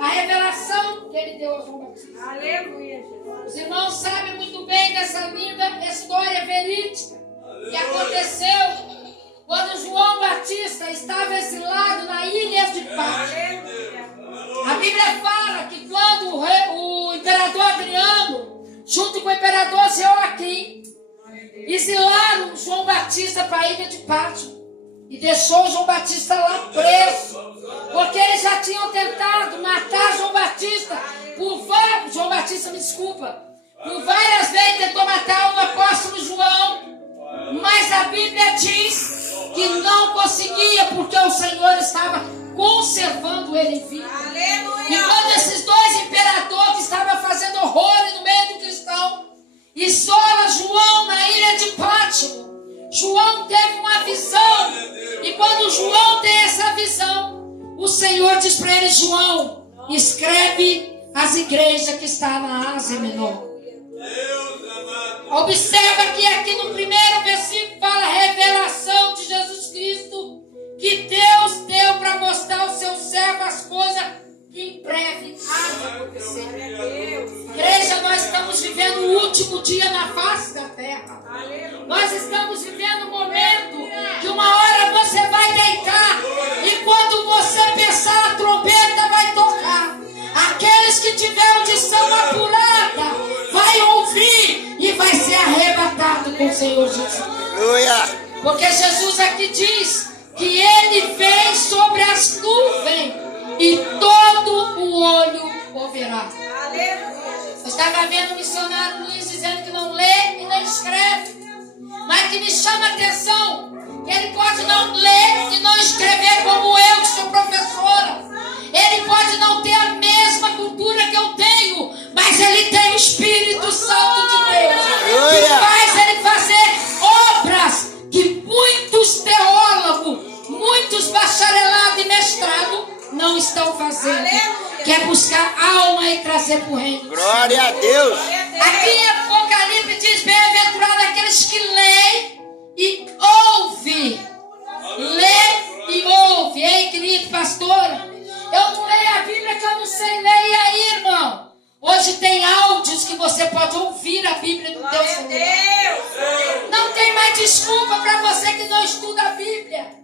A revelação que ele deu a João Batista. Aleluia. Os irmãos sabem muito bem dessa linda história verídica que aconteceu quando João Batista estava exilado na ilha de Patmos. A Bíblia fala que quando o imperador Adriano, junto com o imperador Joaquim, exilaram João Batista para a ilha de Patmos e deixou João Batista lá preso, porque eles já tinham tentado matar João Batista por várias vezes tentou matar o apóstolo João, mas a Bíblia diz que não conseguia, porque o Senhor estava conservando ele em vida. E quando esses dois imperadores estavam fazendo horrores no meio do cristão, isola João na ilha de Patmos. João teve uma visão, e quando João tem essa visão, o Senhor diz para ele: João, escreve as igrejas que estão na Ásia Menor. Observa que aqui no primeiro versículo fala a revelação de Jesus Cristo, que Deus deu para mostrar ao seu servo as coisas que em breve há de acontecer. Igreja, nós estamos vivendo o último dia na face da terra. Nós estamos vivendo um momento que uma hora você vai deitar e quando você pensar, a trombeta vai tocar. Aqueles que tiver audição apurada vai ouvir e vai ser arrebatado com o Senhor Jesus. Porque Jesus aqui diz que ele vem sobre as nuvens e todo o olho o verá. Eu estava vendo o missionário Luiz dizendo que não lê e não escreve, mas que me chama a atenção que ele pode não ler e não escrever como eu, que sou professora. Ele pode não ter a mesma cultura que eu tenho, mas ele tem o Espírito Santo de Deus, que faz ele fazer obras que muitos teólogos, muitos bacharelados e mestrados não estão fazendo. Que é buscar alma e trazer para o reino. Glória a Deus. Aqui em Apocalipse diz: bem-aventurado aqueles que leem e ouvem. Lê e ouve. Ei, querido pastora, eu não leio a Bíblia que eu não sei ler. E aí, irmão? Hoje tem áudios que você pode ouvir a Bíblia do teu celular. Não tem mais desculpa para você que não estuda a Bíblia.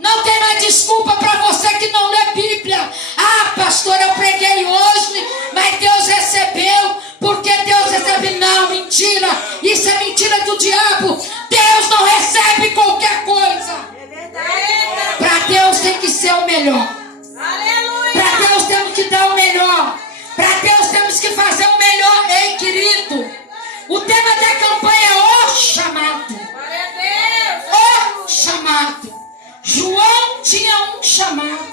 Não tem mais desculpa para você que não lê Bíblia. Ah, pastor, eu preguei hoje, mas Deus recebeu, porque Deus recebe. Não, mentira. Isso é mentira do diabo. Deus não recebe qualquer coisa. Para Deus tem que ser o melhor. Para Deus temos que dar o melhor. Para Deus temos que fazer o melhor. Ei, querido, o tema da campanha é o chamado. O chamado. João tinha um chamado.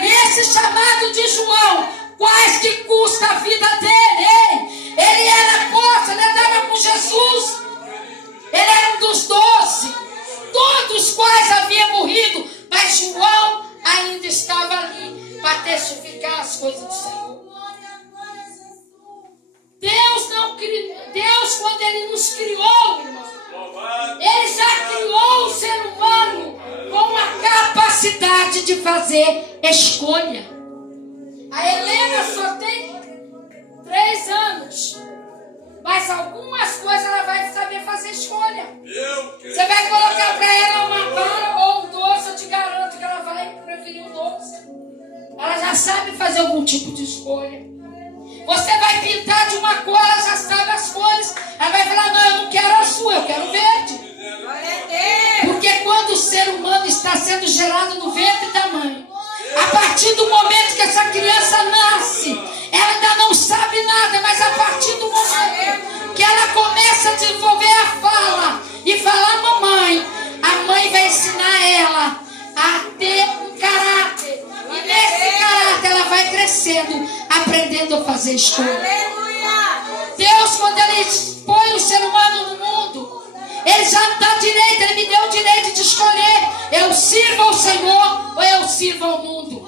E esse chamado de João, quase que custa a vida dele. Ele era apóstolo, ele andava com Jesus. Ele era um dos 12. Todos quais haviam morrido. Mas João ainda estava ali para testificar as coisas do Senhor. Deus, quando ele nos criou, irmão, ele já criou o ser humano com a capacidade de fazer escolha. A Helena só tem 3 anos, mas algumas coisas ela vai saber fazer escolha. Você vai colocar para ela uma bala ou um doce, eu te garanto que ela vai preferir o doce. Ela já sabe fazer algum tipo de escolha. Você vai pintar de uma cor, ela já sabe as cores. Ela vai falar: não, eu não quero azul, eu quero verde. Porque quando o ser humano está sendo gerado no ventre da mãe, a partir do momento que essa criança nasce, ela ainda não sabe nada, mas a partir do momento que ela começa a desenvolver a fala e falar mamãe, a mãe vai ensinar ela a ter um caráter. E nesse caráter ela vai crescendo, aprendendo a fazer escolha. Deus, quando ele põe o ser humano no mundo, ele já dá direito, ele me deu o direito de escolher: eu sirvo ao Senhor ou eu sirvo ao mundo.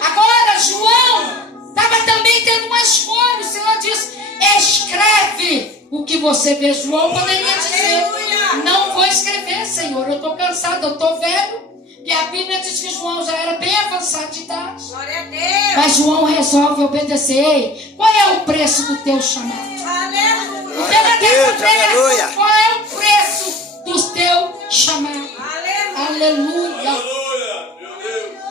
Agora João estava também tendo uma escolha. O Senhor diz: escreve o que você vê. João poderia dizer: não vou escrever, Senhor, eu estou cansado, eu estou velho. E a Bíblia diz que João já era bem avançado de idade. Glória a Deus. Mas João resolve obedecer. Ei, qual é o preço do teu chamado? O tema dessa pregação, qual é o preço do teu chamado? Aleluia.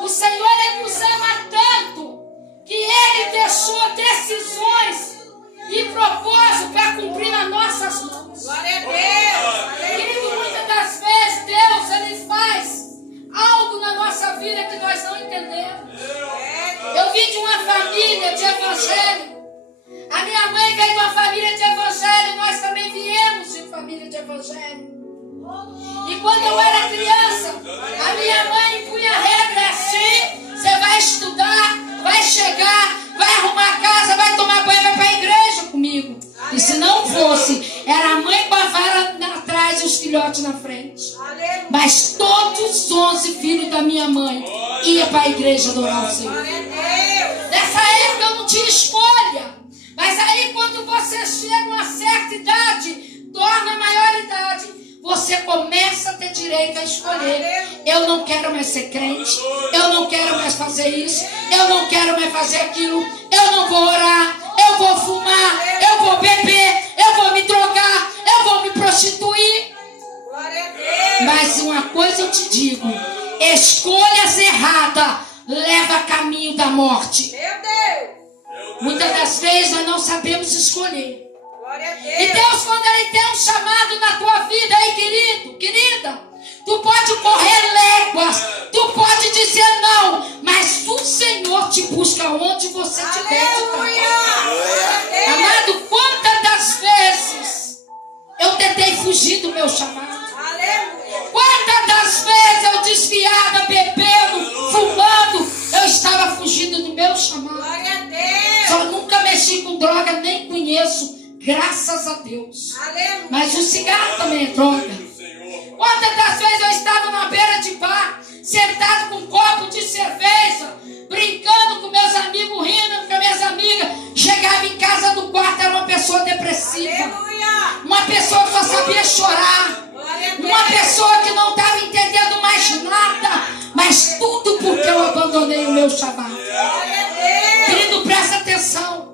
O Senhor, Ele nos ama tanto que Ele deixou decisões e propósito para cumprir nas nossas mãos. Glória a Deus. Querido, muitas das vezes Deus, Ele faz algo na nossa vida que nós não entendemos. Eu vim de uma família de evangelho. A minha mãe veio de uma família de evangelho. Nós também viemos de família de evangelho. E quando eu era criança, a minha mãe punha regra assim: você vai estudar, vai chegar, vai arrumar a casa, vai tomar banho, vai para a igreja comigo. E se não fosse, era a mãe com a vara atrás e os filhotes na frente. Mas todos os 11 filhos da minha mãe iam para a igreja adorar o Senhor. Nessa época eu não tinha escolha. Mas aí quando você chega a uma certa idade, torna a maioridade, você começa a ter direito a escolher. Eu não quero mais ser crente. Eu não quero mais fazer isso. Eu não quero mais fazer aquilo. Eu não vou orar. Eu vou fumar. Eu vou beber. Eu vou me drogar. Eu vou me prostituir. Mas uma coisa eu te digo: escolhas erradas levam a caminho da morte. Muitas das vezes nós não sabemos escolher. E Deus, quando Ele tem um chamado na tua vida, aí, querido, querida, tu pode correr léguas, tu pode dizer não, mas o Senhor te busca onde você estiver. Amado, quantas das vezes eu tentei fugir do meu chamado? Quantas das vezes eu desviada, bebendo, fumando, eu estava fugindo do meu chamado? Só nunca mexi com droga, nem conheço. Graças a Deus. Mas o cigarro também é droga. Quantas das vezes eu estava na beira de bar, sentado com um copo de cerveja, brincando com meus amigos, rindo com minhas amigas. Chegava em casa do quarto, era uma pessoa depressiva. Uma pessoa que só sabia chorar. Uma pessoa que não estava entendendo mais nada. Mas tudo porque eu abandonei o meu chamado. Querido, presta atenção.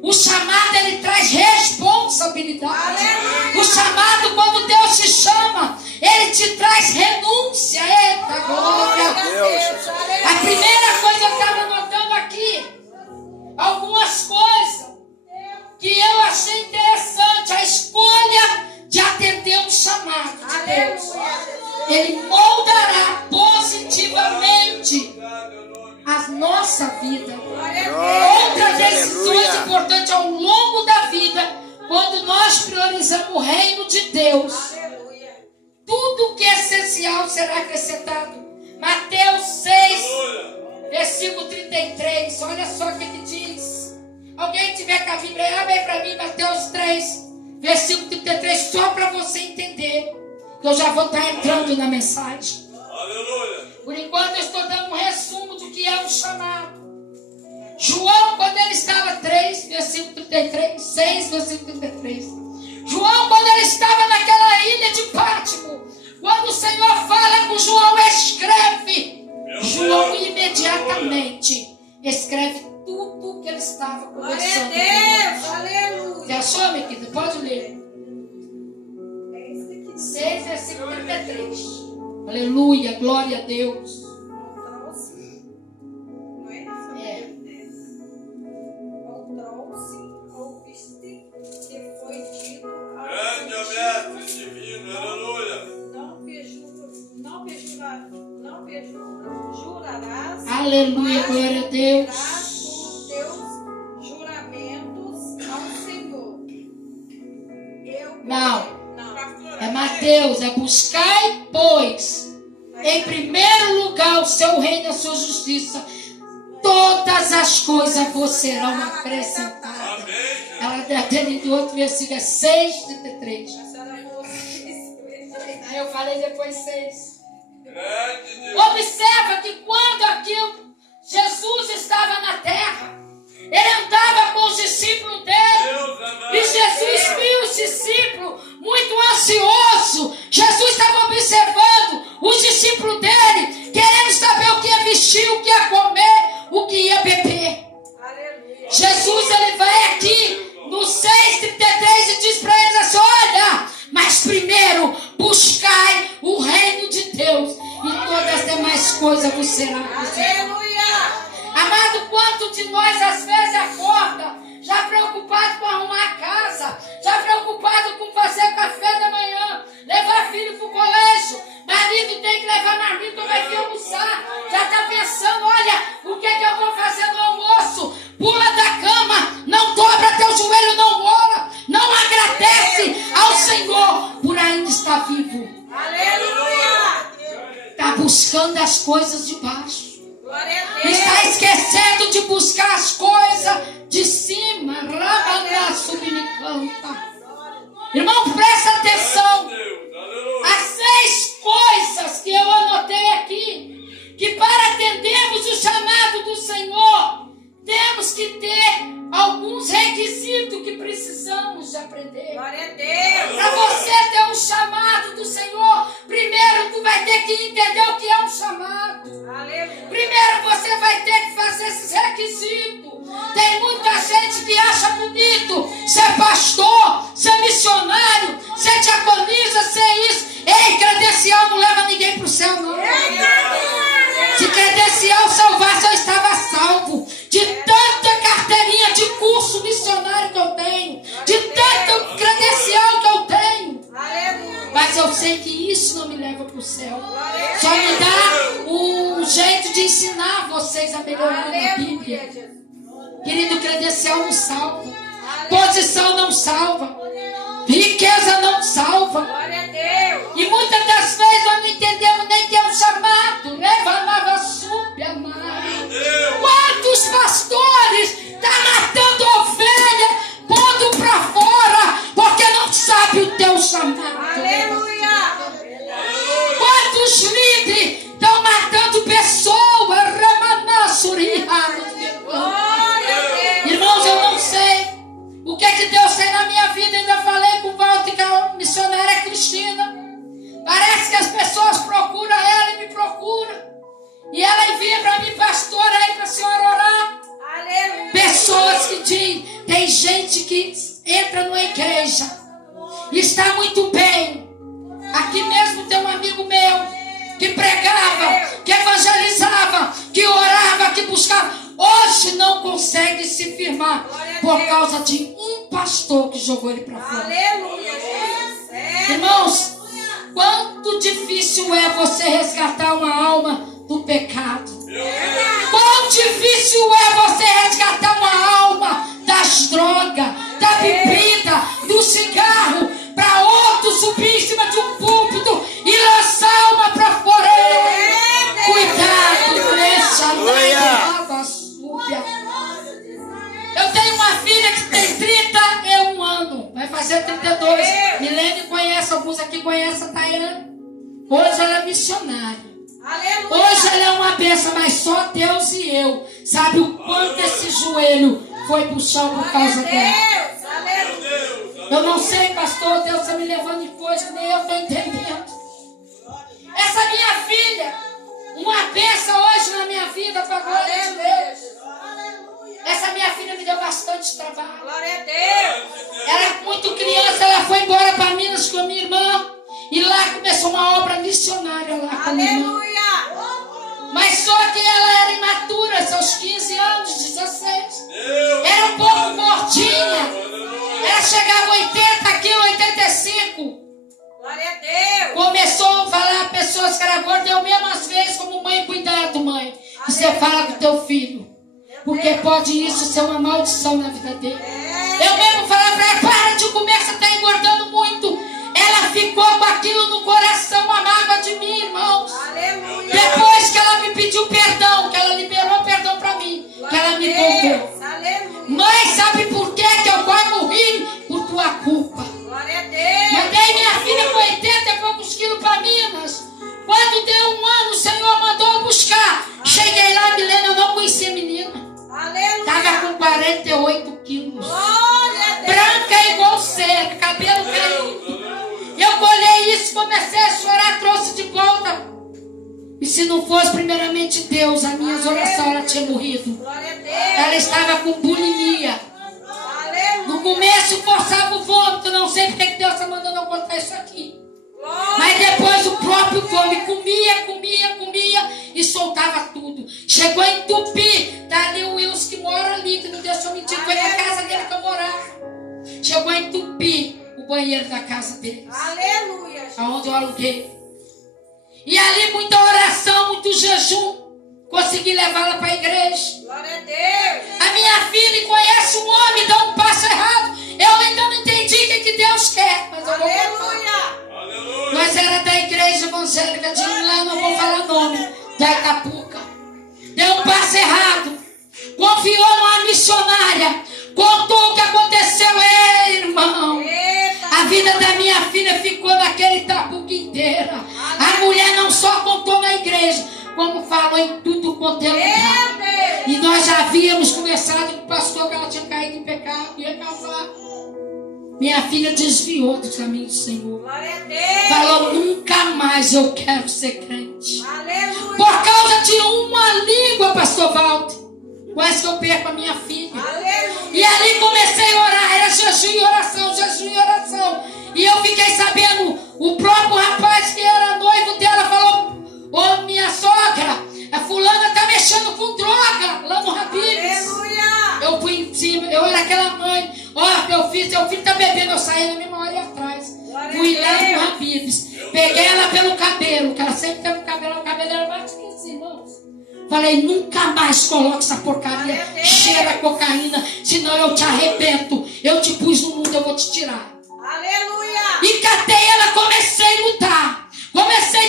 O chamado, ele traz responsabilidade. O chamado, quando Deus te chama, ele te traz renúncia. Eita glória! A primeira coisa, eu estava anotando aqui algumas coisas que eu achei interessante. A escolha de atender um chamado de Deus. Ele moldará positivamente a nossa vida. Outra decisão importante ao longo da vida, quando nós priorizamos o reino de Deus, tudo que é essencial será acrescentado. Mateus 6, versículo 33. Olha só o que ele diz. Alguém tiver com a Bíblia, abre aí para mim, Mateus 3, versículo 33, só para você entender. Eu já vou estar entrando na mensagem. Por enquanto eu estou dando um resumo do que é o chamado. João, quando ele estava 3, versículo 33, 6, versículo 33. João, quando ele estava naquela ilha de Pátimo, quando o Senhor fala com João, escreve. João imediatamente escreve tudo que ele estava conversando. Aleluia. Você achou, minha querida? Pode ler. 6, versículo 33. Aleluia, glória a Deus. Aleluia, glória a Deus. Juramentos ao Senhor. Não. É Mateus, é buscai, pois, em primeiro lugar o seu reino e a sua justiça. Todas as coisas vos serão acrescentadas. Ela deve ter lido outro versículo, é 6:33. Aí eu falei depois 6. Observa que quando aquilo, Jesus estava na terra, ele andava com os discípulos dele, e Jesus viu os discípulos muito ansiosos. Jesus estava observando os discípulos dele, querendo saber o que ia vestir, o que ia comer, o que ia beber. coisa vos será acrescentada. Amado, quanto de nós às vezes acorda já preocupado com arrumar a casa, já preocupado com fazer café da manhã, levar filho para o colégio, marido tem que levar marmita, vai vir almoçar, já está pensando, olha, o que é que eu vou fazer no almoço? Pula da cama, não dobra teu joelho, não ora, não agradece ao Senhor por ainda estar vivo. Aleluia! Está buscando as coisas de baixo. Está esquecendo de buscar as coisas de cima. Irmão, presta atenção. As 6 coisas que eu anotei aqui, que para atendermos o chamado do Senhor, temos que ter alguns requisitos que precisamos de aprender. Para você ter um chamado do Senhor, primeiro tu vai ter que entender o que é um chamado. Primeiro você vai ter que fazer esses requisitos. Tem muita gente que acha bonito ser pastor, ser missionário, ser diaconisa, ser isso. Ei, credencial não leva ninguém para o céu, não. Se credencial salvasse, eu estava salvo. De tanta carteirinha de curso missionário que eu tenho, de tanto credencial que eu tenho. Mas eu sei que isso não me leva para o céu. Só me dá um jeito de ensinar vocês a melhorar na Bíblia. Querido, credencial não salva. Posição não salva. Riqueza não salva. E muitas das vezes nós não entendemos nem que é um chamado. Leva súbia, quantos pastores estão matando ovelha, pondo para fora, porque não sabe o teu chamado. Quantos líderes estão matando pessoas? Irmãos, eu não sei o que é que Deus tem na minha vida. Ainda falei com o Walter, que é a missionária Cristina. Parece que as pessoas procuram ela e me procuram. E ela envia para mim, pastora, aí para a senhora orar. Pessoas que dizem, tem gente que entra numa igreja e está muito bem. Aqui mesmo tem um amigo meu que pregava, que evangelizava, que orava, que buscava. Hoje não consegue se firmar por causa de um pastor que jogou ele para fora. Irmãos, quanto difícil é você resgatar uma alma do pecado. Quão difícil é você resgatar uma alma das drogas, da bebida, do cigarro, para outro subir em cima de um púlpito e lançar a alma para fora. Cuidado, deixa a súbia. Eu tenho uma filha que tem 31 anos, vai fazer 32. Milene conhece, alguns aqui conhecem a Tayane. Hoje ela é missionária. Hoje ela é uma bênção, mas só Deus e eu sabe o quanto esse joelho foi pro chão por causa dela. Eu não sei, pastor, Deus está me levando em coisa que nem eu estou entendendo. Essa minha filha, uma bênção hoje na minha vida, para a glória de Deus. Essa minha filha me deu bastante trabalho. Ela era muito criança, ela foi embora para Minas com a minha irmã. E lá começou uma obra missionária lá com a minha irmã. Mas só que ela era imatura, seus 15 anos, 16. Era um pouco gordinha. Ela chegava a 80 quilos, 85. Começou a falar a pessoas que eram gordas. Eu mesmo às vezes, como mãe, cuidado, mãe. Que você fala com teu filho. Porque pode isso ser uma maldição na vida dele. Eu mesmo falava para ela, para de comer, você está engordando muito. Ela ficou com aquilo no coração, a mágoa de mim, irmãos. Aleluia. Depois que ela me pediu perdão, que ela liberou perdão para mim, que ela me contou. Mãe, sabe por quê que eu quase morri? Por tua culpa. Mandei minha filha com 80 e poucos quilos para Minas. Quando deu um ano, o Senhor mandou eu buscar. Cheguei lá, Milena, eu não conhecia a menina. Estava com 48 quilos. Branca igual cera, cabelo caído. Eu colhei isso, comecei a chorar, trouxe de volta. E se não fosse primeiramente Deus, as minhas orações, ela tinha morrido. Ela estava com bulimia. No começo forçava o vômito, não sei porque que Deus está mandando eu contar isso aqui. Mas depois o próprio fome comia e soltava tudo. Chegou a entupir. Tá ali o Wilson que mora ali, que não deixou mentir. Foi na casa dele que eu morava. Chegou a entupir o banheiro da casa deles. Aleluia. Aonde eu aluguei. E ali muita oração, muito jejum. Consegui levá-la para a igreja. Glória a Deus. A minha filha conhece um homem, dá um passo errado. Eu ainda não entendi o que Deus quer. Mas eu vou Aleluia. Nós era da igreja evangélica de Milão, não vou falar nome, da Itapuca. Deu um passo errado. Confiou numa missionária. Contou o que aconteceu. Ei, irmão. A vida da minha filha ficou naquele Itapuca inteira. A mulher não só contou na igreja, como falou em tudo quanto é lugar. E nós já havíamos conversado com o pastor que ela tinha caído em pecado, ia casar. Minha filha desviou do caminho do Senhor. Glória a Deus. Falou, nunca mais eu quero ser crente. Aleluia. Por causa de uma língua, pastor Walter. Quase que eu perco a minha filha. Aleluia. E ali comecei a orar, era jejum e oração, jejum e oração. E eu fiquei sabendo, o próprio rapaz que era noivo dela falou, ô minha sogra, a fulana tá mexendo com droga lá no Habib's. Aleluia. Eu fui em cima, eu era aquela mãe, ó, meu filho tá bebendo, eu saí na mesma hora e atrás. Fui lá no Habib's, peguei ela pelo cabelo, que ela sempre teve o cabelo dela mais que assim, irmãos. Falei, nunca mais coloque essa porcaria, cheira a cocaína, senão eu te arrebento. Eu te pus no mundo, eu vou te tirar. Aleluia. E catei ela, comecei a lutar.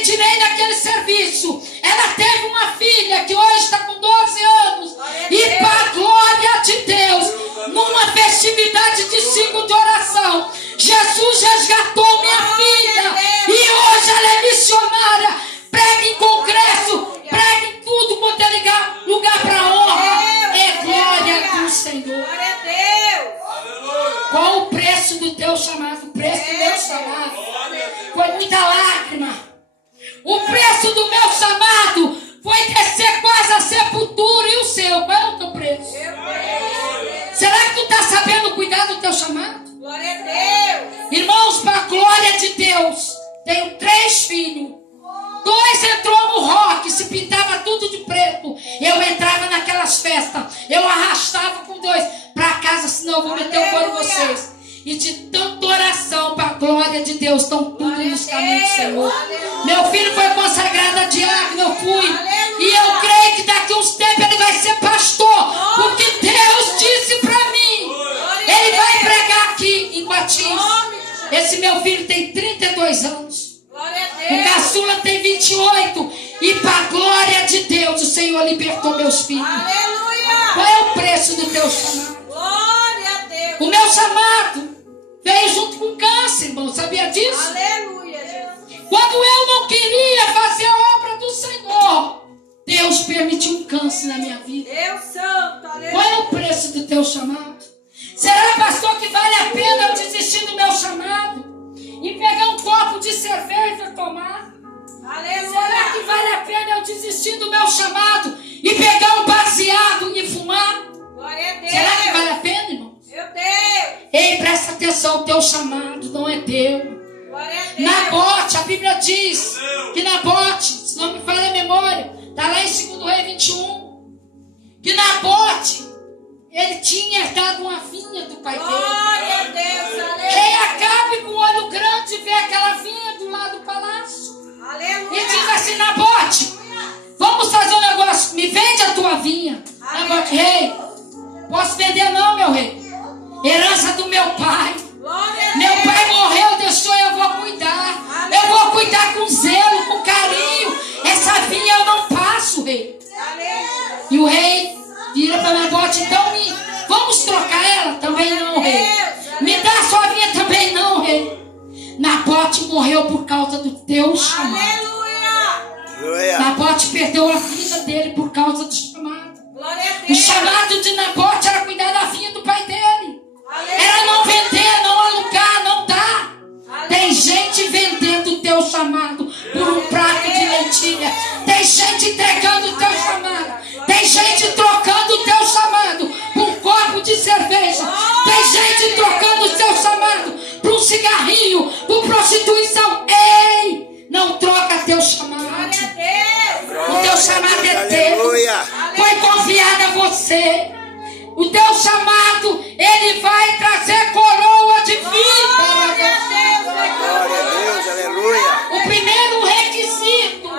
Tirei daquele serviço. Ela teve uma filha que hoje está com 12 anos. E para a glória de Deus, numa festividade de 5 de oração, Jesus resgatou minha filha. E hoje ela é missionária. Prega em congresso, prega em tudo quanto é lugar para honra. É glória do Senhor. Glória a Deus. Qual o preço do teu chamado? O preço do meu chamado foi muita lágrima. O preço do meu chamado foi descer quase a sepultura. E o seu? Qual é o teu preço? Será que tu está sabendo cuidar do teu chamado? Glória a Deus. Irmãos, para a glória de Deus, tenho 3 filhos. 2 entrou no rock, se pintava tudo de preto. Eu entrava naquelas festas. Eu arrastava com 2 para casa, senão eu vou meter o pão em vocês. E de tanta oração para a glória de Deus, estão tudo nos caminhos do Senhor. Meu filho foi consagrado a diácono, eu fui. E eu creio que daqui a uns tempos ele vai ser pastor. Porque Deus disse para mim. Ele vai pregar aqui em Guatis. Esse meu filho tem 32 anos. O caçula tem 28. E para a glória de Deus, o Senhor libertou meus filhos. Qual é o preço do teu chamado? Glória a Deus. O meu chamado veio junto com câncer, irmão. Sabia disso? Aleluia, Jesus. Quando eu não queria fazer a obra do Senhor, Deus permitiu um câncer na minha vida. Deus santo, aleluia. Qual é o preço do teu chamado? Será, pastor, que vale a pena eu desistir do meu chamado e pegar um copo de cerveja e tomar? Aleluia. Será que vale a pena eu desistir do meu chamado e pegar um baseado e fumar? Glória a Deus. Será que vale a pena, irmão? Meu Deus. Ei, presta atenção, o teu chamado não é teu. Glória a Deus. Nabote, a Bíblia diz que Nabote, se não me falha a memória, está lá em 2 Reis 21, que Nabote, ele tinha herdado uma vinha do pai dele. Glória a Deus. Aleluia. Rei Acabe, com o olho grande, vê aquela vinha do lado do palácio. Aleluia. E diz assim, Nabote, vamos fazer um negócio, me vende a tua vinha. Nabote, rei, posso vender não, meu rei. Herança do meu pai. Glória a Meu Deus. pai morreu, deixou, eu vou cuidar. Eu vou cuidar com zelo, com carinho. Essa vinha eu não passo, rei. Aleluia. E o rei vira para Nabote, então vamos trocar ela? Também não, rei. Me dá a sua vinha? Também não, rei. Nabote morreu por causa do teu chamado. Aleluia. Nabote perdeu a vida dele por causa do chamado. Glória a O Deus. chamado de Nabote era cuidar da vinha do pai dele. Aleluia. Era não vender, não alugar, não dar. Tem gente vendendo o teu chamado por um prato de lentilha. Tem gente entregando o teu chamado. Tem gente trocando o teu chamado por um copo de cerveja. Tem gente trocando o teu chamado por um cigarrinho, por prostituição. Ei, não troca teu chamado. Glória a Deus. O teu chamado é teu. Aleluia. Foi confiado a você. O teu chamado, ele vai trazer coroa de vida. Glória a Deus, aleluia. O primeiro requisito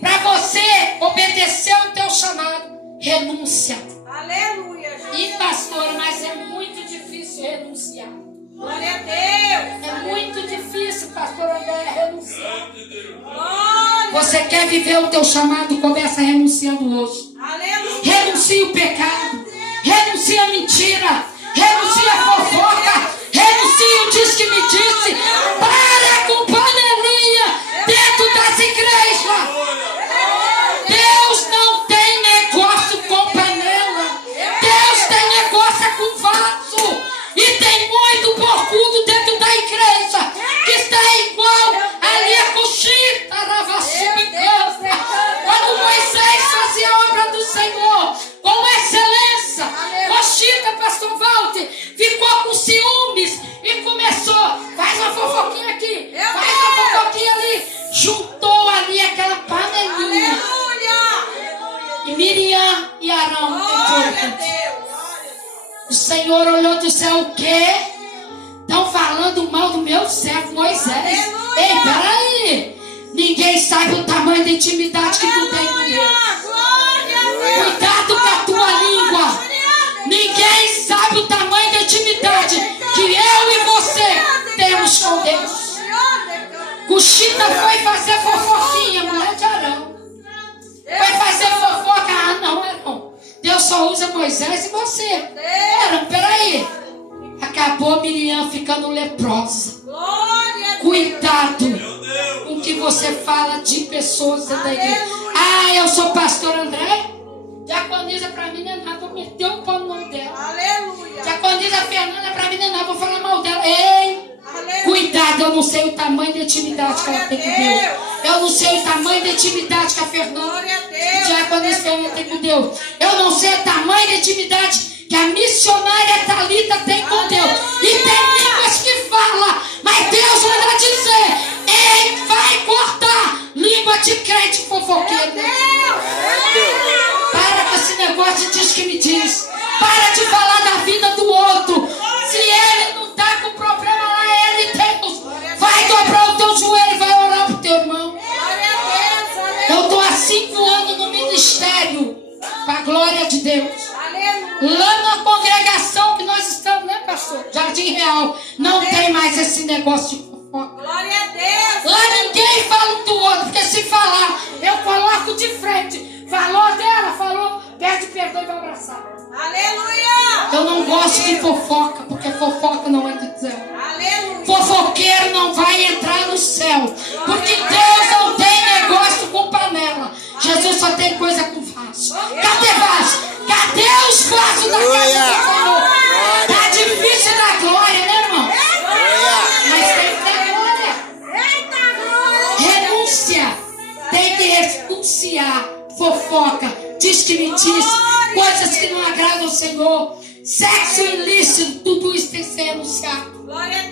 para você obedecer o teu chamado, renúncia. Aleluia. E pastor, mas é muito difícil renunciar. Glória a Deus. É muito difícil, pastor André, renunciar. Glória. Você quer viver o teu chamado, começa renunciando hoje. Aleluia. Renuncia o pecado, renuncia a mentira, renuncia a fofoca, renuncia o diz que me disse. Para com panelinha dentro das igrejas. Deus não tem negócio com panela. Deus tem negócio com vaso. E tem muito porcudo dentro da igreja que está igual ali a coxita, quando Moisés fazia a obra do Senhor com excelência, coxita, pastor Walter, ficou com ciúmes e começou, faz uma fofoquinha aqui, faz uma fofoquinha ali, juntou ali aquela panelinha. Aleluia. E Miriam e Arão Glória a entrou. Deus. O Senhor olhou do céu, o quê? Estão falando mal do meu servo Moisés. Aleluia. Ei, peraí. Ninguém sabe o tamanho da intimidade que tu tem com Deus. Glória. Cuidado com a tua língua. Ninguém sabe o tamanho da intimidade que eu e você temos com Deus. Cuxita foi fazer fofoquinha, mulher de Arão. Foi fazer fofoca. Ah, não, Arão. Deus só usa Moisés e você. Arão, peraí. Acabou Miriam ficando leprosa. Glória. Cuidado com o que você fala de pessoas dentro da igreja. Ah, eu sou pastor André. Diaconisa pra mim não é nada. Vou meter o pão no nome dela. Aleluia. Diaconisa Fernanda pra mim não é nada. Vou falar mal dela. Ei, Aleluia. cuidado. Eu não sei o tamanho da intimidade que ela tem com Deus. Eu não sei o tamanho da intimidade que a Fernanda, Glória a Deus. Diaconisa Fernanda tem com Deus. Eu não sei o tamanho da intimidade que a missionária Thalita tem com Deus. E tem línguas que falam, mas Deus manda dizer: ei, vai cortar língua de crente fofoqueiro. Para com esse negócio de diz que me diz. Para de falar da vida do outro. Se ele não está com problema lá, ele tem. Vai dobrar o teu joelho e vai orar pro teu irmão. Glória a Deus. Eu estou há 5 anos no ministério, para a glória de Deus. Aleluia. Lá na congregação que nós estamos, né, pastor? Jardim Real. Não tem mais esse negócio de fofoca. Glória a Deus. Lá ninguém fala um do outro, porque se falar, eu coloco de frente. Falou dela, falou, pede perdão e vai abraçar. Aleluia. Eu não gosto de fofoca, porque fofoca não entra no céu. Aleluia. Fofoqueiro não vai entrar no céu, porque Deus não tem negócio com panela. Jesus só tem coisa com vaso. Cadê vaso? Cadê os vasos da casa do Senhor? Tá difícil da glória, né, irmão? Mas tem que ter glória. Eita glória. Renúncia. Tem que renunciar. Fofoca, diz que me diz, coisas que não agradam ao Senhor, sexo ilícito, tudo isso tem que ser renunciado. Glória a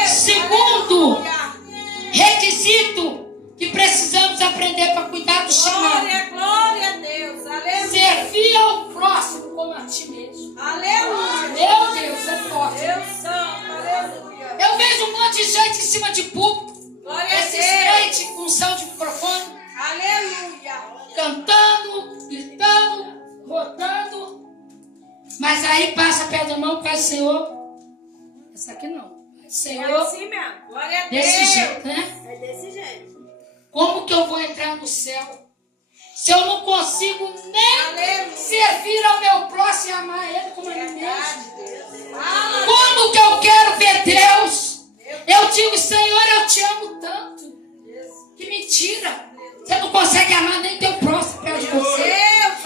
Deus. Segundo Aleluia. requisito que precisamos aprender para cuidar do chamado: Glória a Deus. Aleluia. servir ao próximo como a ti mesmo. Aleluia. Meu Deus, é forte. Deus santo. Aleluia. Eu vejo um monte de gente em cima de púlpito, Glória a esses Deus. crentes com som de microfone, Aleluia. cantando, gritando, rodando. Mas aí passa perto da mão, pede: Senhor, essa aqui não. Senhor, Assim mesmo. Glória a Deus. desse jeito, né? É desse jeito. Como que eu vou entrar no céu se eu não consigo nem Aleluia. servir ao meu próximo e amar ele como a mim mesmo? Aleluia. Como que eu quero ver Deus? Eu digo: Senhor, eu te amo tanto. Que mentira! Você não consegue amar nem teu próximo perto de você.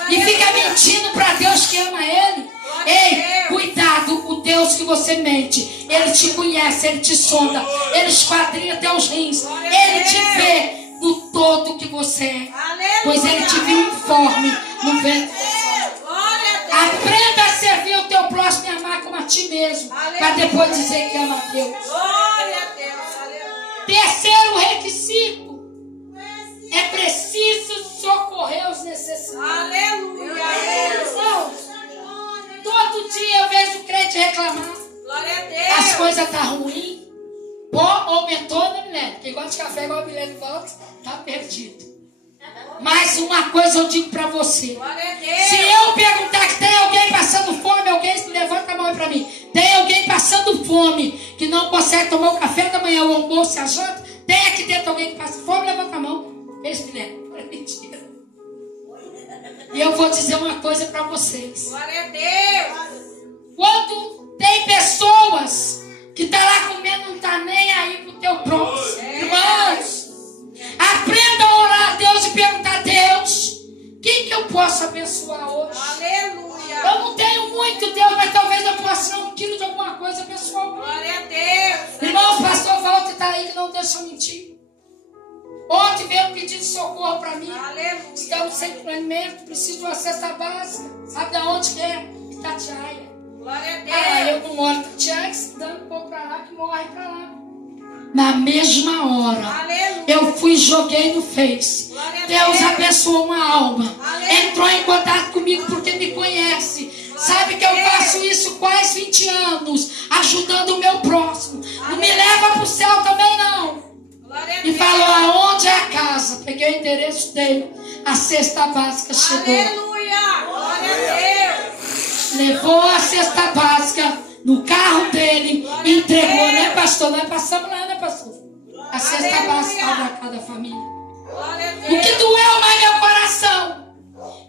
E fica mentindo para Deus que ama ele. Ei, cuidado, o Deus que você mente, ele te conhece, ele te sonda, ele esquadrinha teus rins, ele te vê no todo que você é, pois ele te viu informe no ventre da sua mãe. Glória a Deus. Aprenda a servir o teu próximo e amar como a ti mesmo, para depois dizer que ama a Deus. Glória a Deus. Aleluia. Terceiro requisito: é preciso socorrer os necessitados. reclamar. Glória a Deus. As coisas estão ruins. Pô, aumentou, né, Milene? Quem gosta de café igual a Milene volta, tá perdido. Mas uma coisa eu digo pra você. Glória a Deus. Se eu perguntar que tem alguém passando fome, alguém levanta a mão aí pra mim. Tem alguém passando fome, que não consegue tomar o café da manhã, o almoço e a janta? Tem aqui dentro alguém que passa fome? Levanta a mão. Esse Milene. É mentira. E eu vou dizer uma coisa pra vocês. Glória a Deus. Quando tem pessoas que estão lá comendo, não está nem aí pro teu próximo. Irmãos, aprenda a orar a Deus e perguntar a Deus, quem que eu posso abençoar hoje? Aleluia. Eu não tenho muito, Deus, mas talvez eu possa dar 1 quilo de alguma coisa pessoal. Glória a Deus. Irmão, o pastor Walter está aí que não deixa eu mentir. Ontem veio um pedido de socorro para mim. Aleluia. Estamos sem alimento, preciso de uma cesta básica. Sabe de onde que é? Itatiaia. Glória a Ah, Deus. eu não moro em Itatiaia, que se dando um pouco para lá, que morre para lá. Na mesma hora, Aleluia. eu fui e joguei no Face. Glória a Deus Deus. abençoou uma alma. Aleluia. Entrou em contato comigo porque me conhece. Sabe que eu faço isso quase 20 anos, ajudando o meu próximo. Não me leva para o céu também não. Glória a E Deus. falou aonde é a casa. Peguei o endereço dele. A cesta básica chegou. Aleluia. Glória a Deus. Levou a cesta básica no carro dele, entregou, né, pastor? Nós passamos lá, né, pastor? A cesta básica para cada família. Glória a O Deus. que doeu mais meu coração,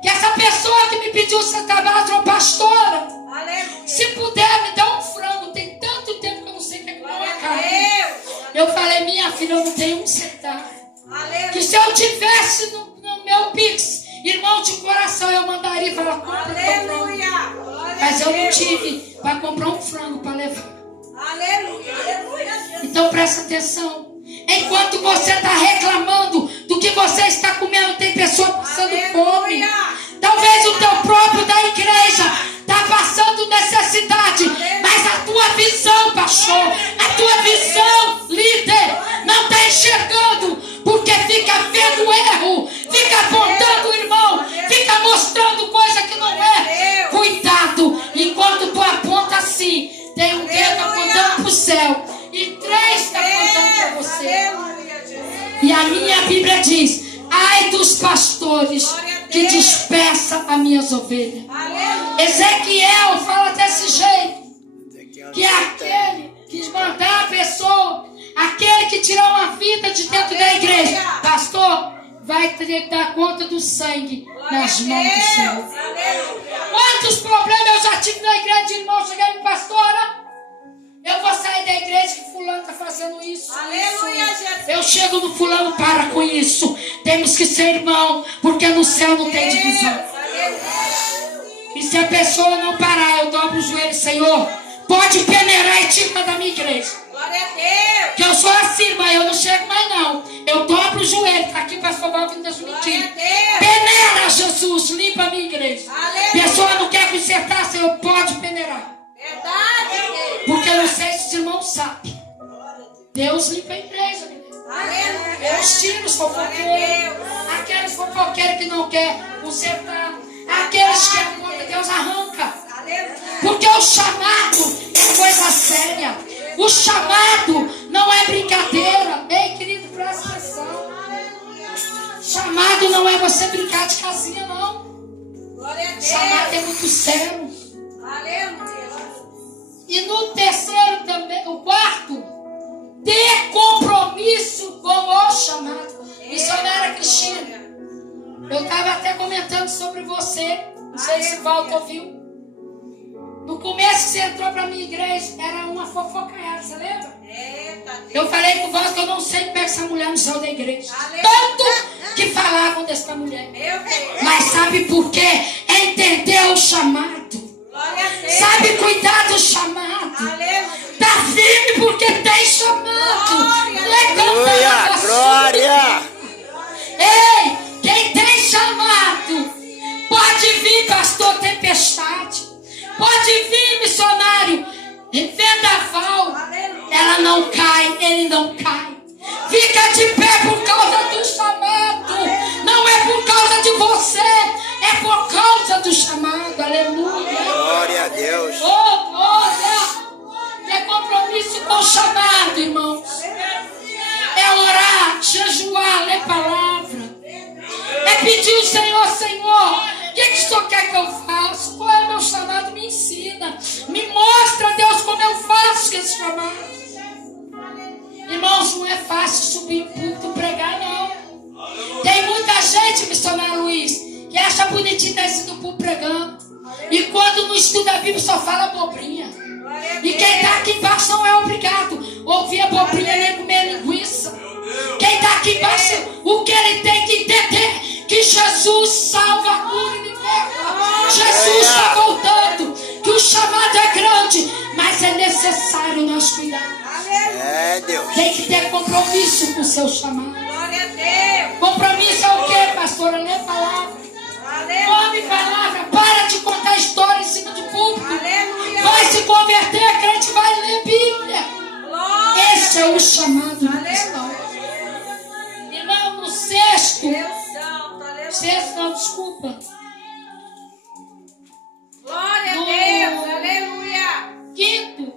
que essa pessoa que me pediu cesta básica, pastora, Aleluia. se puder me dar um frango, tem tanto tempo que eu não sei o que é comer uma Glória a carne. Deus. Eu falei, minha filha, eu não tenho um centavo. Que Aleluia. se eu tivesse no meu Pix, irmão de coração, eu mandaria para ela comprar um frango. Aleluia. Glória Mas a eu não Deus. tive para comprar um frango para levar. Aleluia. Aleluia. Então presta atenção. Enquanto você está reclamando do que você está comendo, tem pessoa passando fome. Talvez o teu próprio da igreja está passando necessidade. Mas a tua visão, pastor, a tua visão, líder, não está enxergando. Porque fica vendo erro, fica apontando o irmão, fica mostrando coisa que não é. Cuidado, enquanto tu aponta assim, tem um dedo apontando para o céu e 3 está apontando para você. Aleluia, Jesus. E a minha Bíblia diz, ai dos pastores que dispersa as minhas ovelhas. Aleluia. Ezequiel fala desse jeito, que é aquele que mandar a pessoa, aquele que tirar uma vida de dentro da igreja, pastor, vai ter que dar conta do sangue nas mãos do Senhor. Aleluia. Quantos problemas eu já tive na igreja de irmão, cheguei no pastora, eu vou sair da igreja que fulano está fazendo isso. Aleluia, isso. Jesus. Eu chego no fulano, para com isso. Temos que ser irmão, porque no céu não tem divisão. Aleluia. E se a pessoa não parar, eu dobro o joelho, Senhor, pode peneirar e tira da minha igreja. Glória a Deus. Que eu sou assim, mas eu não chego mais não. Eu dobro o joelho, está aqui para sovar o que Deus me Glória a tira. Deus. Peneira, Jesus, limpa a minha igreja. Aleluia. Pessoa não quer consertar, Senhor, pode peneirar. Verdade. Porque eu não sei se os irmãos sabem. Deus limpa a igreja, meu Deus. Aleluia. Deus tira os Glória fofoqueiros. a Deus. Aqueles fofoqueiros que não querem consertar. Aqueles que amam, Deus arranca. Aleluia. Porque o chamado é coisa séria. O chamado não é brincadeira. Ei, querido, presta atenção. Chamado não é você brincar de casinha, não. Glória a Deus. Chamado é muito sério. Aleluia. E no terceiro também, o quarto, ter compromisso com o chamado. Missionária Cristina, eu estava até comentando sobre você. Não sei se o Walter ouviu. No começo que você entrou para a minha igreja, era uma fofocaiada, você lembra? Eita Deus. Eu falei com o Walter que eu não sei como é que essa mulher não saiu da igreja. Aleluia. Tanto que falavam dessa mulher. Meu Deus. Mas sabe por quê? É entender o chamado. Glória a Deus. Sabe cuidar do chamado. Aleluia. Tá firme porque tem chamado. Aleluia, glória. Ei, quem tem chamado, pode vir, pastor, tempestade. Pode vir, missionário, vendaval. Aleluia. Ela não cai, ele não cai. Fica de pé por causa do chamado. Não é por causa de você, é por causa do chamado. Aleluia. Glória a Deus. Oh, glória. orar, jejuar, ler palavra. É pedir ao Senhor, Senhor, o que o Senhor quer que eu faça? Qual é o meu chamado? Me ensina. Me mostra, Deus, como eu faço esse chamado. Irmãos, não é fácil subir em púlpito e pregar, não. Tem muita gente, missionário Luiz, que acha bonitinho descer do púlpito pregando. E quando não estuda a Bíblia, só fala abobrinha. E quem está aqui embaixo não é obrigado a ouvir abobrinha nem comer linguiça. Quem está aqui embaixo, o que ele tem que entender? Que Jesus salva, cura e liberta. Jesus está voltando. Que o chamado é grande, mas é necessário nós cuidarmos. É, Deus. Tem que ter compromisso com o seu chamado. Glória a Deus. Compromisso é o quê, pastora? Ler palavra. Come palavra. Para de contar história em cima de púlpito. Aleluia. Vai se converter, crente vai ler Bíblia. Glória. Esse é o chamado do cristão. Aleluia. Irmão, no sexto. Deus santo. Aleluia. Sexto não, desculpa. Glória a Deus. Aleluia. Quinto.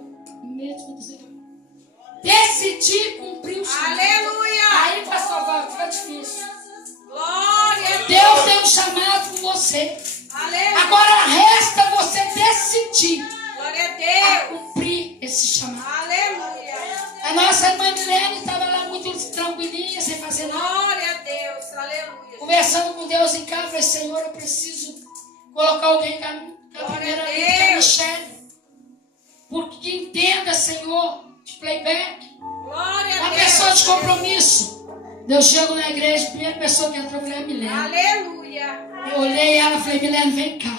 Decidir cumprir o chamado. Aleluia. Aí, pastor Val, fica difícil. Glória a Deus. Deus tem um chamado com você. Aleluia. Agora resta você decidir Glória a a Deus. cumprir esse chamado. Aleluia. A nossa irmã Milene estava lá muito tranquilinha, sem fazer nada. Glória a Deus. Aleluia. Conversando com Deus em casa, falei, Senhor, eu preciso colocar alguém com a primeira lista, que é a Michelle. Porque entenda, Senhor, de playback. Glória a Uma Deus. pessoa de compromisso. Eu chego na igreja, a primeira pessoa que entrou foi a Milene. Aleluia. Eu olhei ela e falei, Milene, vem cá.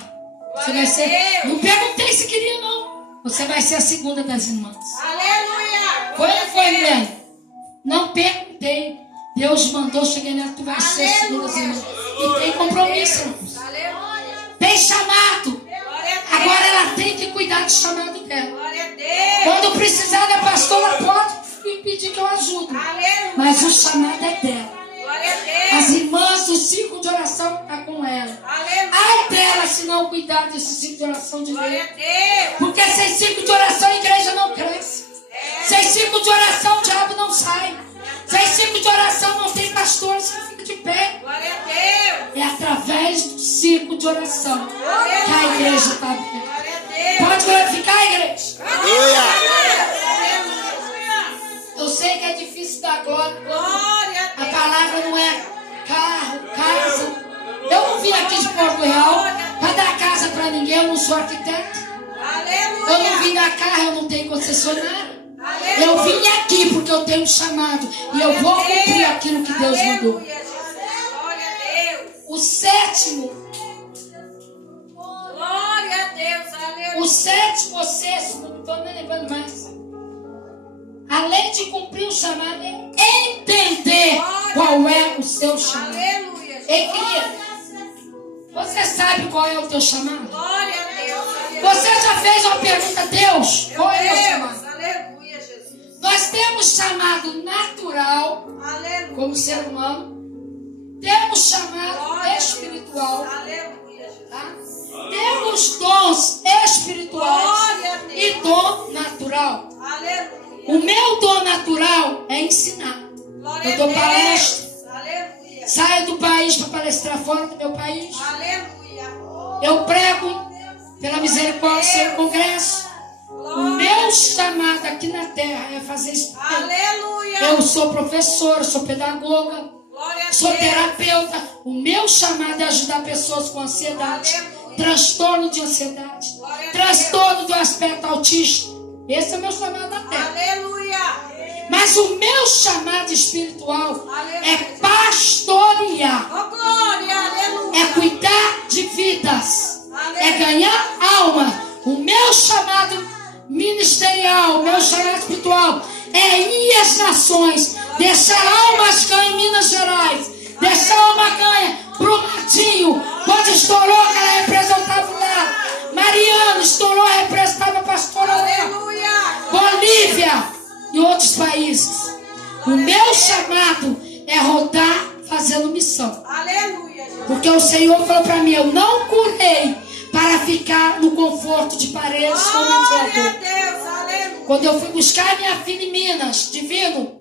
Você vai ser. Glória a Deus. Não perguntei se queria, não. Você vai ser a segunda das irmãs. Aleluia. Foi ou não foi, Glória a Deus. Milene? Não perguntei. Deus mandou, cheguei nela, tu vai ser a segunda das irmãs. E tem compromisso, irmãos. Aleluia. Tem chamado. Glória a Deus. Agora ela tem que cuidar do chamado dela. Glória a Deus. Quando precisar da pastora, pode me pedir que eu ajude. Aleluia. Mas o chamado é dela. Glória a As Deus. irmãs do ciclo de oração estão com ela. Aleluia. Ai dela se não cuidar desse ciclo de oração de Glória Deus. a Deus. Porque sem ciclo de oração a igreja não cresce. Sem ciclo de oração o diabo não sai. Sem ciclo de oração não tem pastor, você fica de pé. Glória a Deus. É através do ciclo de oração que a igreja está aberta. Glória a Deus. Pode glorificar a igreja. Aleluia. Eu sei que é difícil dar glória. Glória a A Deus. palavra não é carro, casa. Eu não vim aqui de Porto Real para dar casa para ninguém, eu não sou arquiteto. Eu não vim dar carro, eu não tenho concessionária. Eu vim aqui porque eu tenho um chamado e eu vou cumprir aquilo que Deus mandou. Aleluia, Jesus. Glória a Deus. O sétimo Glória a Deus. Aleluia. ou sexto, não estou nem lembrando mais. Além de cumprir o chamado, é entender qual é o seu chamado. Aleluia. Ei, querido, você sabe qual é o teu chamado? Glória a Deus. Você já fez uma pergunta a Deus? Qual é o meu chamado? Aleluia, Jesus. Nós temos chamado natural, Aleluia. como ser humano. Temos chamado Glória a Deus. espiritual. Aleluia, Jesus. Tá? Temos dons espirituais Glória a Deus. e dom natural. Aleluia. O meu dom natural é ensinar. Glória Eu dou a Deus. palestra. Aleluia. Saio do país para palestrar fora do meu país. Aleluia. Eu prego pela misericórdia do congresso. O meu chamado aqui na terra é fazer isso. Aleluia. Eu sou professora, eu sou pedagoga, Glória a sou Deus. terapeuta. O meu chamado é ajudar pessoas com ansiedade, Aleluia. transtorno de ansiedade, Glória a transtorno do aspecto autista. Esse é o meu chamado na terra. Aleluia. Mas o meu chamado espiritual Aleluia. é pastorear, Oh, glória. Aleluia. é cuidar de vidas, é Aleluia. ganhar alma. O meu chamado ministerial, o meu chamado espiritual é ir às nações, deixar almas ganhas em Minas Gerais, deixar alma ganha pro Martinho, quando estourou que ela representava lá. Mariana estourou, representava a pastora lá. Aleluia. Bolívia e outros países. O meu chamado é rodar fazendo missão. Aleluia, Jesus. Porque o Senhor falou para mim, eu não curei para ficar no conforto de paredes como Glória a ventilador. Deus. Aleluia. Quando eu fui buscar minha filha em Minas, divino,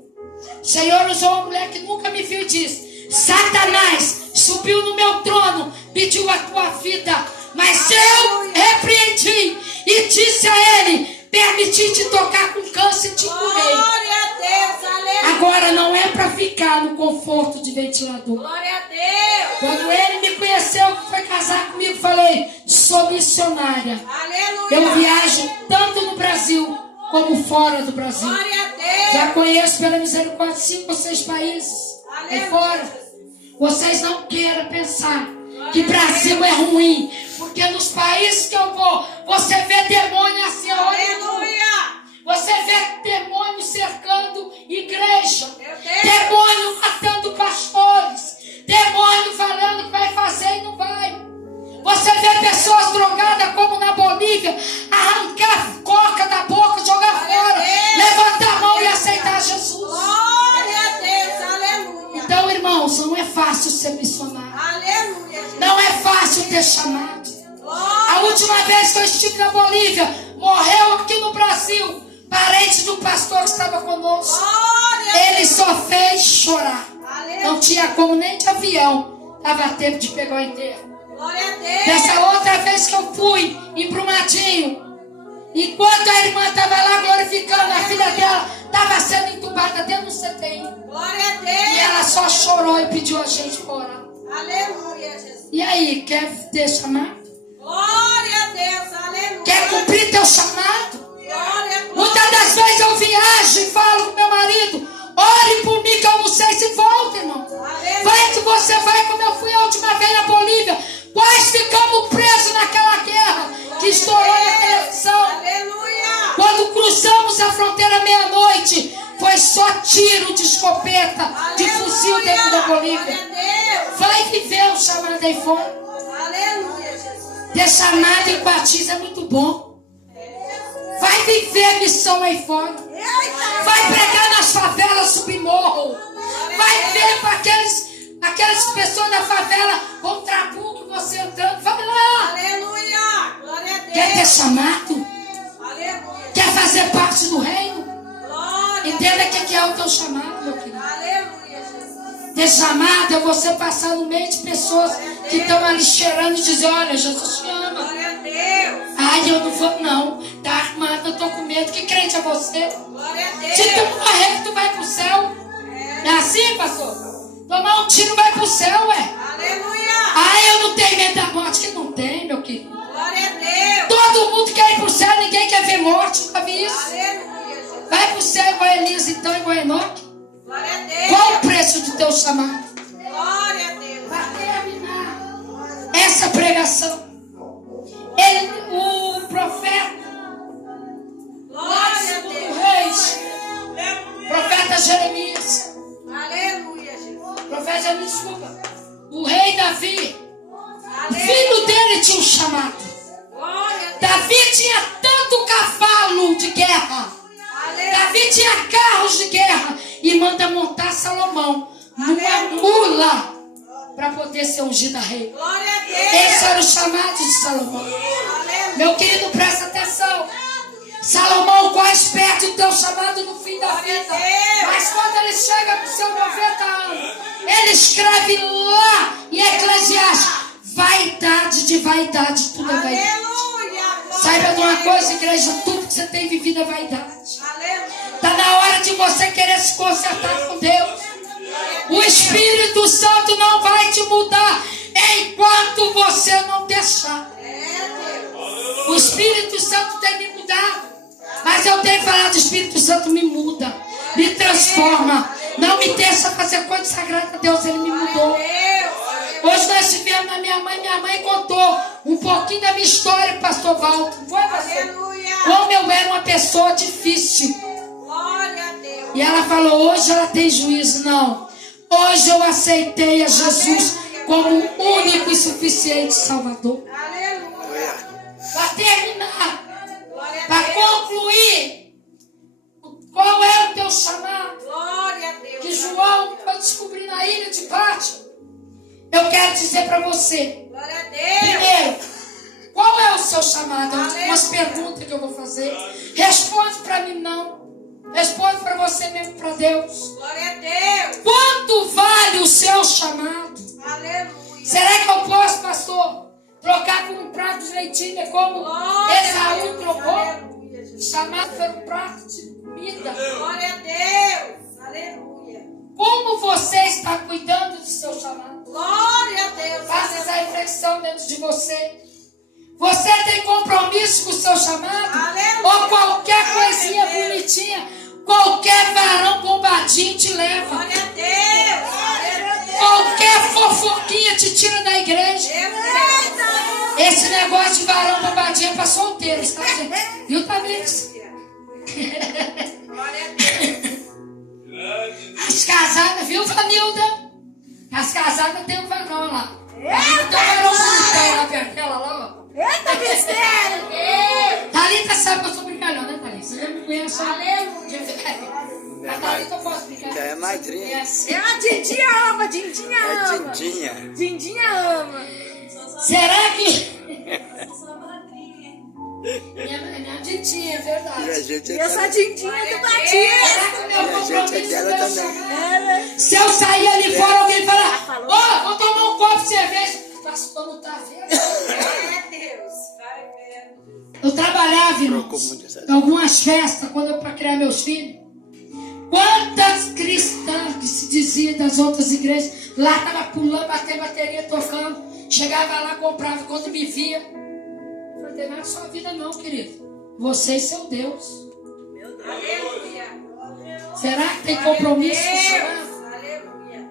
Senhor usou uma mulher que nunca me viu e disse: Satanás subiu no meu trono, pediu a tua vida, mas eu repreendi e disse a ele: permiti te tocar com câncer e te curei. Glória a Deus, aleluia. Agora não é para ficar no conforto de ventilador. Glória a Deus. Quando ele me conheceu, foi casar comigo, falei: sou missionária. Aleluia. Eu viajo tanto no Brasil como fora do Brasil. Glória a Deus. Já conheço pela misericórdia 5 ou 6 países aí fora. Vocês não queiram pensar que Brasil é ruim, porque nos países que eu vou, você vê demônio assim, Aleluia. você vê demônio cercando igreja, Meu Deus. demônio matando pastores, demônio falando que vai fazer e não vai. Você vê pessoas drogadas como na Bolívia, arrancar coca da boca, jogar fora, levantar a mão e aceitar Jesus. Glória a Deus, aleluia. Então, irmãos, não é fácil ser missionário. Aleluia. Não é fácil ter chamado. A Glória. última vez que eu estive na Bolívia, morreu aqui no Brasil, parente do pastor que estava conosco. Glória. Ele só fez chorar. Aleluia. Não tinha como nem de avião. Dava tempo de pegar o enterro. Glória a Deus. Dessa outra vez que eu fui em Brumadinho, enquanto a irmã estava lá glorificando, a filha dela estava sendo entubada dentro do CTI. Glória a E Deus. ela só chorou e pediu a gente para orar. Aleluia, Jesus. E aí, quer ter chamado? Glória a Deus, aleluia. Quer cumprir teu chamado? Glória, Muitas das vezes eu viajo e falo com meu marido: ore por mim que eu não sei se volta, irmão. aleluia. Vai que você vai como eu fui a última vez na Bolívia. Quase ficamos presos naquela guerra que estourou na televisão. Aleluia. Quando cruzamos a fronteira meia-noite, foi só tiro de escopeta, de fuzil dentro da Bolívia. Glória a Vai viver o chamado aí fora. Deus. Aleluia, Jesus. Ter chamado em batismo é muito bom. Vai viver a missão aí fora. Vai pregar nas favelas, subir morro. Vai ver para aquelas pessoas da favela com o trabuco, você entrando. Vai lá. Aleluia. Glória a Deus. Quer ter chamado? Aleluia. Quer fazer parte do reino? Glória. Entenda o que é o teu chamado, meu querido. Aleluia, Jesus. Ter chamado é você passar no meio de pessoas que estão ali cheirando e dizer: olha, Jesus te ama. Glória a Deus. Ai, eu não vou não. Tá armado, eu tô com medo. Que crente é você? Glória a Deus. Se tu morrer, que tu vai pro céu. É assim, pastor? Tomar um tiro vai pro céu, ué. Aleluia. Ai, eu não tenho medo da morte. Que não tem, meu querido. Glória a Deus. Todo mundo quer ir pro céu, ninguém quer ver morte. Nunca vi isso. Aleluia, Jesus. Vai pro céu igual a Elisa, então, igual a Enoque. Glória a Deus. Qual o preço do teu chamado? Glória a Deus. Para terminar essa pregação, o profeta, lá Glória a segundo Deus. Reis, profeta Jeremias, Aleluia, Jesus. profeta Jeremias, desculpa, o rei Davi, o Aleluia. filho dele tinha um chamado. Glória a Deus. Davi tinha tanto cavalo de guerra, Aleluia. Davi tinha carros de guerra, e manda montar Salomão numa mula para poder ser ungida rei. Glória a Deus. Esse era o chamado de Salomão. Aleluia. Meu querido, presta atenção. Salomão quase perde o teu chamado no fim da vida. Mas quando ele chega com seus 90 anos, ele escreve lá em Eclesiastes: vaidade de vaidade, tudo é vaidade. Aleluia. Saiba de uma coisa, igreja, tudo que você tem vivido é vaidade. Aleluia. Está na hora de você querer se consertar com Deus. O Espírito Santo não vai te mudar enquanto você não deixar. O Espírito Santo tem me mudado, mas eu tenho falado: o Espírito Santo me muda, me transforma. Não me deixa fazer coisa sagrada a Deus, ele me mudou. Hoje nós estivemos na minha mãe contou um pouquinho da minha história, pastor Walter. Foi, pastor? Aleluia. Como eu era uma pessoa difícil. Glória a Deus. E ela falou: hoje ela tem juízo. Não. Hoje eu aceitei a Jesus como o único e suficiente Salvador. Aleluia. Para terminar, Glória a para Deus. concluir, qual é o teu chamado? Glória a Deus. Que João foi descobrir na ilha de Pátio. Eu quero dizer para você: Glória a Deus. primeiro, qual é o seu chamado? Umas perguntas que eu vou fazer. Responde para mim: não. Responde para você mesmo, para Deus. Glória a Deus. Quanto vale o seu chamado? Aleluia. Será que eu posso, pastor, trocar por um prato de leitinho como Esaú trocou? Aleluia, O Jesus. chamado foi um prato de comida. Glória a Deus. Aleluia. Como você está cuidando do seu chamado? Glória a Deus. Faça essa reflexão dentro de você. Você tem compromisso com o seu chamado? Aleluia. Ou qualquer coisinha bonitinha, qualquer varão bombadinho te leva? Glória a Deus. Glória a Deus. Qualquer fofoquinha te tira da igreja. Esse negócio de varão bombadinho é para solteiros, tá, gente? Viu, Tamires? Glória a Deus. As casadas, viu, Vanilda? As casadas tem um varão lá. Tem um varão bonitão lá perto dela, lá, ó. Eita, mistério. Thalita sabe que eu sou brincalhão, né, Thalita? Você já me conhece? Aleluia. A Thalita eu posso brincar. Já é madrinha. É assim. A Dindinha ama, Dindinha É ama. Dindinha. Dindinha ama. Será que... Minha Dindinha, é E a verdade. gente Eu é sou a dela. Dindinha do Será que o Batista. meu E a gente é compromisso dela meu também. chamado? Se eu sair ali fora, alguém falar, ó, vou tomar um copo de cerveja. Pastor, não tá vendo? Glória a Deus. Vai vendo. Eu trabalhava, Trocou irmãos, muito essa. em algumas festas, quando eu para criar meus filhos. Quantas cristãs que se diziam das outras igrejas, lá estava pulando, batendo bateria, tocando. Chegava lá, comprava, quando me via. Eu falei, não é sua vida não, querido. Você e seu Deus. Aleluia. Será que tem compromisso com o chamado? Deus. Aleluia.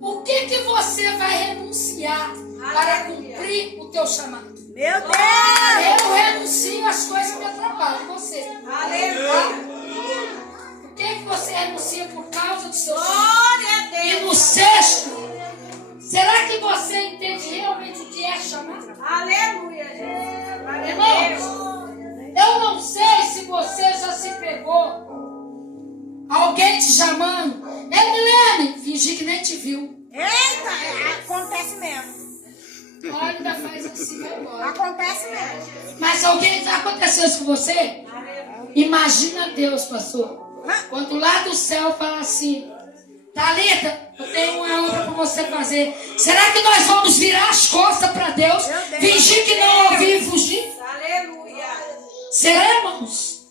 O que você vai renunciar para cumprir o teu chamado? Meu Deus. Eu renuncio às coisas que me atrapalham. Você? Aleluia. O que você renuncia por causa do seu chamado? Glória a E no Deus. sexto, será que você entende realmente o que é chamado? Aleluia, Jesus. Glória a Irmãos, eu não sei se você já se pegou. Alguém te chamando. Ei, Milene, fingir que nem te viu. Eita, acontece mesmo. Olha, ainda faz assim, vai embora. Acontece mesmo. Mas alguém já aconteceu isso com você? Imagina Deus, pastor. Quando lá do céu fala assim, Thalita, eu tenho uma obra para você fazer. Será que nós vamos virar as costas para Deus? Fingir que não ouviu e fugir? Aleluia. Será, irmãos?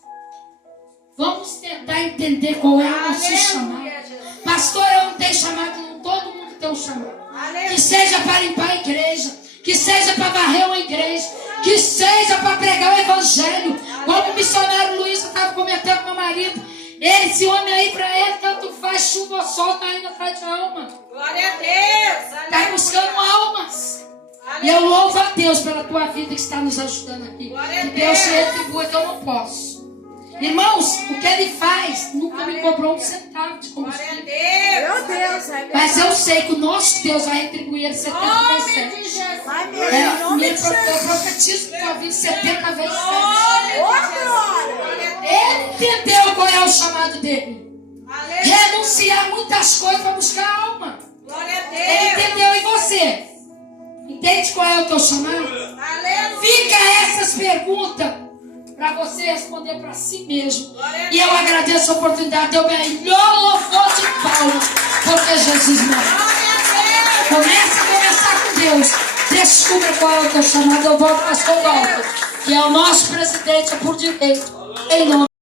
Vamos tentar entender qual é o nosso chamado. Aleluia, Jesus. Pastor, eu não tenho chamado, não, todo mundo tem um chamado. Que Aleluia. seja para limpar a igreja, que seja para varrer uma igreja, que seja para pregar o evangelho. Como o missionário Luiz estava comentando com meu marido, esse homem aí, para ele, tanto faz chuva ou sol, está indo atrás de alma. Glória a Deus. Está Aleluia. buscando almas. E eu louvo a Deus pela tua vida que está nos ajudando aqui. Glória a Que Deus te Deus. retribua, que eu não posso. Irmãos, o que ele faz nunca me cobrou um centavo de Glória a combustível. Deus. Meu Deus. Mas eu sei que o nosso Deus vai retribuir ele 70 vezes Nome 7. de Jesus. Vai Eu profetizo tua vida 70 vezes 7. Glória. Ele entendeu qual é o chamado dele. Aleluia. Renunciar muitas coisas para buscar alma. Glória a Ele Deus. entendeu. E você? Entende qual é o teu chamado? Aleluia. Fica essas perguntas para você responder para si mesmo. Glória a E eu agradeço a oportunidade. Eu melhor louvor de palmas, porque Jesus morreu. Glória a Deus. Comece a conversar com Deus. Descubra qual é o teu chamado. Eu volto para o pastor Walter, que é o nosso presidente por direito. Em nome